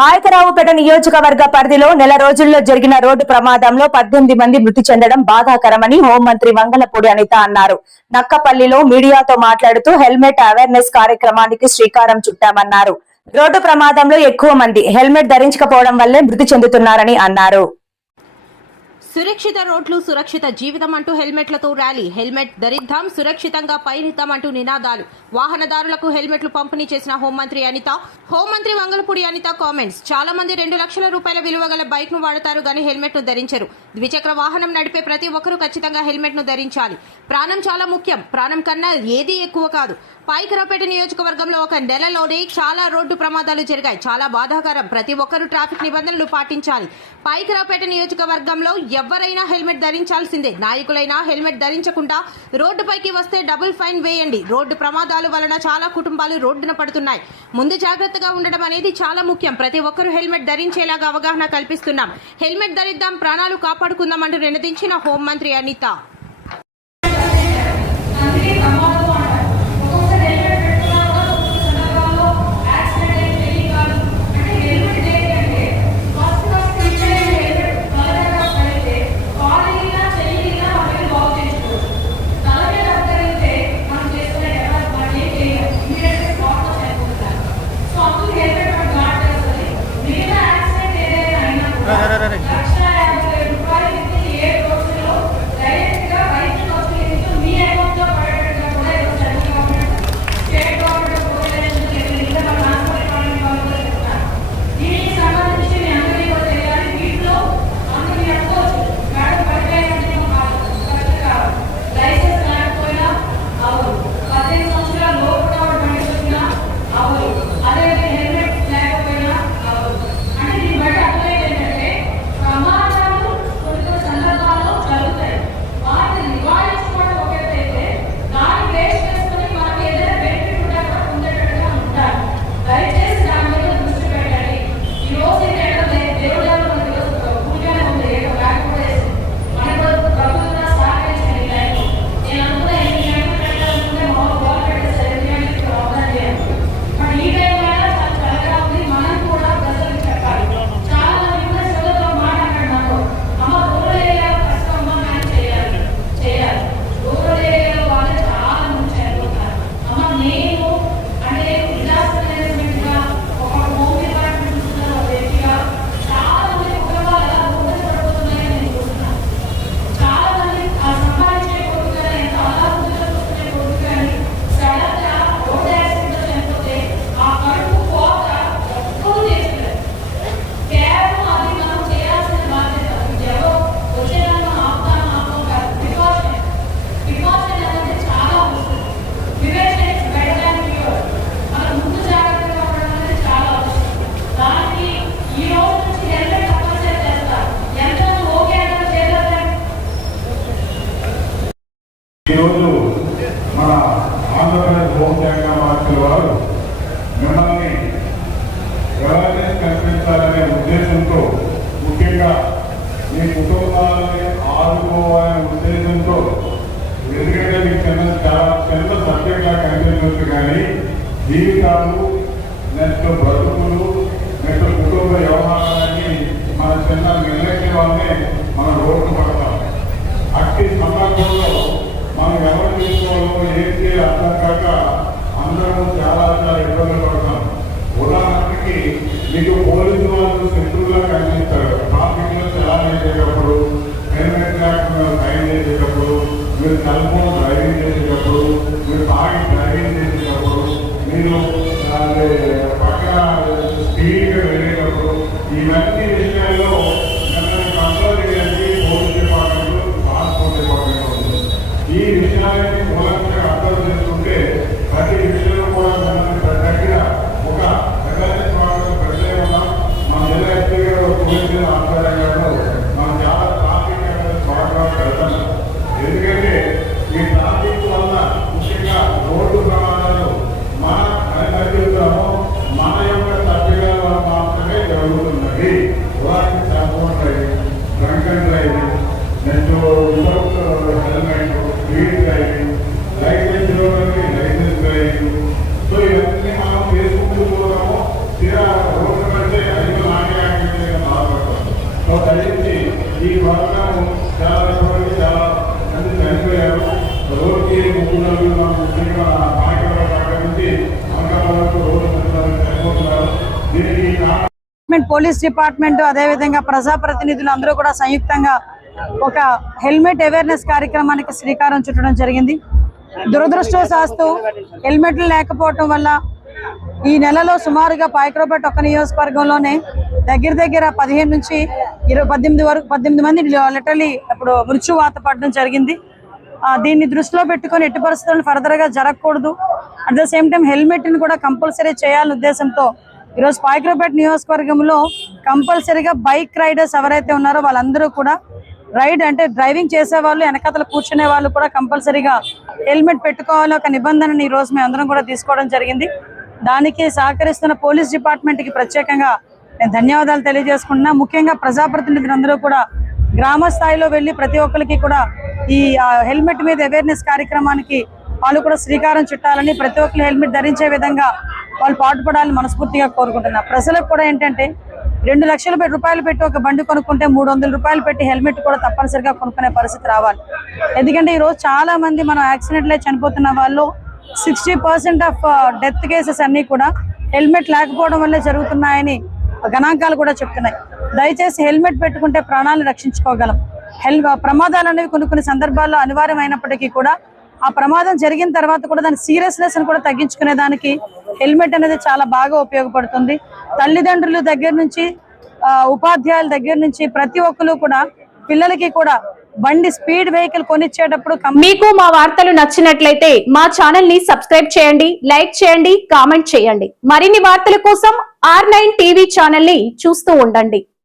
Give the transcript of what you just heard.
పాయకరావుపేట నియోజకవర్గ పరిధిలో నెల రోజుల్లో జరిగిన రోడ్డు ప్రమాదంలో 18 మంది మృతి చెందడం బాధాకరమని హోంమంత్రి వంగలపూడి అనిత అన్నారు. నక్కపల్లిలో మీడియాతో మాట్లాడుతూ హెల్మెట్ అవేర్నెస్ కార్యక్రమానికి శ్రీకారం చుట్టామన్నారు. రోడ్డు ప్రమాదంలో ఎక్కువ మంది హెల్మెట్ ధరించకపోవడం వల్లే మృతి చెందుతున్నారని అన్నారు. సురక్షిత రోడ్లు సురక్షిత జీవితం అంటూ హెల్మెట్లతో ర్యాలీ. హెల్మెట్ ధరిద్దాం, సురక్షితంగా పయనిద్దాం అంటూ నినాదాలు. వాహనదారులకు హెల్మెట్లు పంపిణీ చేసిన హోంమంత్రి అనిత. హోంమంత్రి వంగలపూడి అనిత కామెంట్స్. చాలా మంది 2 లక్షల రూపాయల విలువ గల బైక్ ను వాడతారు గానీ హెల్మెట్ ను ధరించరు. ద్విచక్ర వాహనం నడిపే ప్రతి ఒక్కరూ ఖచ్చితంగా హెల్మెట్ ను ధరించాలి. ప్రాణం చాలా ముఖ్యం. ప్రాణం కన్నా ఏదీ ఎక్కువ కాదు. పాయకరావుపేట నియోజకవర్గంలో ఒక నెలలోనే చాలా రోడ్డు ప్రమాదాలు జరిగాయి. చాలా బాధాకరం. ప్రతి ఒక్కరూ ట్రాఫిక్ నిబంధనలు పాటించాలి. పాయకరావుపేట నియోజకవర్గంలో ఎవరైనా హెల్మెట్ ధరించాల్సిందే. నాయకులైనా హెల్మెట్ ధరించకుండా రోడ్డుపైకి వస్తే డబుల్ ఫైన్ వేయండి. రోడ్డు ప్రమాదాల వలన చాలా కుటుంబాలు రోడ్డున పడుతున్నాయి. ముందు జాగ్రత్తగా ఉండడం అనేది చాలా ముఖ్యం. ప్రతి ఒక్కరూ హెల్మెట్ ధరించేలాగా అవగాహన కల్పిస్తున్నాం. హెల్మెట్ ధరిద్దాం, ప్రాణాలు కాపాడుకుందాం అంటూ నినదించిన హోంమంత్రి అనిత. ఈరోజు మన ఆంధ్రప్రదేశ్ హోంశాఖ మంత్రి వారు మిమ్మల్ని అవేర్నెస్ కల్పించాలనే ఉద్దేశంతో, ముఖ్యంగా మీ కుటుంబాలని ఆదుకోవాలనే ఉద్దేశంతో, ఎందుకంటే మీకు చాలా చిన్న సబ్జెక్ట్లా కనిపించవచ్చు కానీ జీవితాలు, నెక్స్ట్ బ్రతుకులు, నెక్స్ట్ కుటుంబ వ్యవహారాన్ని మన చిన్న నిర్లక్ష్యం వల్లనే మనం రోడ్డు పడతాం. అట్టి సందర్భంలో మనం ఎవరు తీసుకోవాలో ఏంటి అర్థం కాక అందరూ చాలా ఇబ్బందులు పడతాం. ఉదాహరణకి మీకు పోలీసు వాళ్ళు శత్రువులా కనిపిస్తారు. ట్రాఫిక్ లో చలాన్ చేసేటప్పుడు, హెల్మెట్ లేకుండా డ్రైవ్ చేసేటప్పుడు, మీరు సెల్ ఫోన్ డ్రైవింగ్ చేసేటప్పుడు, మీరు తాగి డ్రైవింగ్ చేసేటప్పుడు, మీరు పక్కన స్పీడ్గా వెళ్ళేటప్పుడు, ఇవన్నీ విషయాల్లో మిమ్మల్ని కంట్రోల్ చేసి పోలీస్ డిపార్ట్మెంట్, ట్రాన్స్పోర్ట్ డిపార్ట్మెంట్ ఉంది. ఈ విషయాన్ని మూలంగా అర్థం చేసుకుంటే ప్రతి విషయంలో కూడా మిమ్మల్ని దగ్గర ఒక అవేర్నెస్ ప్రోగ్రాం పెద్దలే ఉన్నాం. మన జిల్లా ఎస్పీ గారు, పోలీసుల ఆధ్వర్యంలో మనం చాలా ట్రాఫిక్ అవేర్నెస్ ప్రోగ్రాం పెడతాం. ఎందుకంటే ఈ ట్రాఫిక్ వల్ల ముఖ్యంగా రోడ్డు ప్రమాదాలు మన తగ్గిస్తామో మన యొక్క తప్పిదాల వల్ల మాత్రమే జరుగుతున్నది. ఉదాహరణకి cell phone driving, drunk and driving, next without helmet, speed driving, licence driving. So ఇవన్నీ మనం చేసుకుంటూ పోతాము. తీరా రోడ్డు పడితే ఈ భాగం చాలా ఇప్పటికీ చాలా మంది చనిపోయారు. రోజుకి 3 ముఖ్యంగా నాయకుల దగ్గర నుంచి అంకాల వరకు రోజు చనిపోతున్నారు. దీనికి పోలీస్ డిపార్ట్మెంట్ అదేవిధంగా ప్రజాప్రతినిధులు అందరూ కూడా సంయుక్తంగా ఒక హెల్మెట్ అవేర్నెస్ కార్యక్రమానికి శ్రీకారం చుట్టడం జరిగింది. దురదృష్టవశాత్తు హెల్మెట్లు లేకపోవటం వల్ల ఈ నెలలో సుమారుగా పాయకరావుపేట ఒక్క నియోజకవర్గంలోనే దగ్గర 15 నుంచి 18 మంది లిటరలీ ఇప్పుడు మృత్యువాత పడడం జరిగింది. దీన్ని దృష్టిలో పెట్టుకొని ఎట్టి పరిస్థితులను ఫర్దర్ గా జరగకూడదు. At the same time helmet ని కూడా కంపల్సరీ చేయాలనే ఉద్దేశంతో ఈరోజు పాయకరావుపేట నియోజకవర్గంలో కంపల్సరీగా బైక్ రైడర్స్ ఎవరైతే ఉన్నారో వాళ్ళందరూ కూడా రైడ్ అంటే డ్రైవింగ్ చేసే వాళ్ళు వెనకాతల కూర్చునే వాళ్ళు కూడా కంపల్సరీగా హెల్మెట్ పెట్టుకోవాలి ఒక నిబంధనని ఈ రోజు మేము అందరం కూడా తీసుకోవడం జరిగింది. దానికి సహకరిస్తున్న పోలీస్ డిపార్ట్మెంట్ కి ప్రత్యేకంగా నేను ధన్యవాదాలు తెలియజేసుకుంటున్నా. ముఖ్యంగా ప్రజాప్రతినిధులందరూ కూడా గ్రామ స్థాయిలో వెళ్లి ప్రతి ఒక్కరికి కూడా ఈ హెల్మెట్ మీద అవేర్నెస్ కార్యక్రమానికి వాళ్ళు కూడా శ్రీకారం చుట్టాలని, ప్రతి ఒక్కరు హెల్మెట్ ధరించే విధంగా వాళ్ళు పాటుపడాలని మనస్ఫూర్తిగా కోరుకుంటున్నా. ప్రజలకు కూడా ఏంటంటే 2 లక్షల రూపాయలు పెట్టి ఒక బండి కొనుక్కుంటే 300 రూపాయలు పెట్టి హెల్మెట్ కూడా తప్పనిసరిగా కొనుక్కునే పరిస్థితి రావాలి. ఎందుకంటే ఈ రోజు చాలా మంది మనం యాక్సిడెంట్లో చనిపోతున్న వాళ్ళు 60% ఆఫ్ డెత్ కేసెస్ అన్ని కూడా హెల్మెట్ లేకపోవడం వల్లే జరుగుతున్నాయని గణాంకాలు కూడా చెప్తున్నాయి. దయచేసి హెల్మెట్ పెట్టుకుంటే ప్రాణాలను రక్షించుకోగలం. ప్రమాదాలు అనేవి కొన్ని సందర్భాల్లో అనివార్యమైనప్పటికీ కూడా ఆ ప్రమాదం జరిగిన తర్వాత కూడా దాని సీరియస్నెస్ ని కూడా తగ్గించుకునే దానికి హెల్మెట్ అనేది చాలా బాగా ఉపయోగపడుతుంది. తల్లిదండ్రుల దగ్గర నుంచి ఉపాధ్యాయుల దగ్గర నుంచి ప్రతి ఒక్కరు కూడా పిల్లలకి కూడా బండి స్పీడ్ వెహికల్ కొనిచ్చేటప్పుడు మీకు మా వార్తలు నచ్చినట్లయితే మా ఛానల్ ని సబ్స్క్రైబ్ చేయండి, లైక్ చేయండి, కామెంట్ చేయండి. మరిన్ని వార్తల కోసం R9 టీవీ ఛానల్ ని చూస్తూ ఉండండి.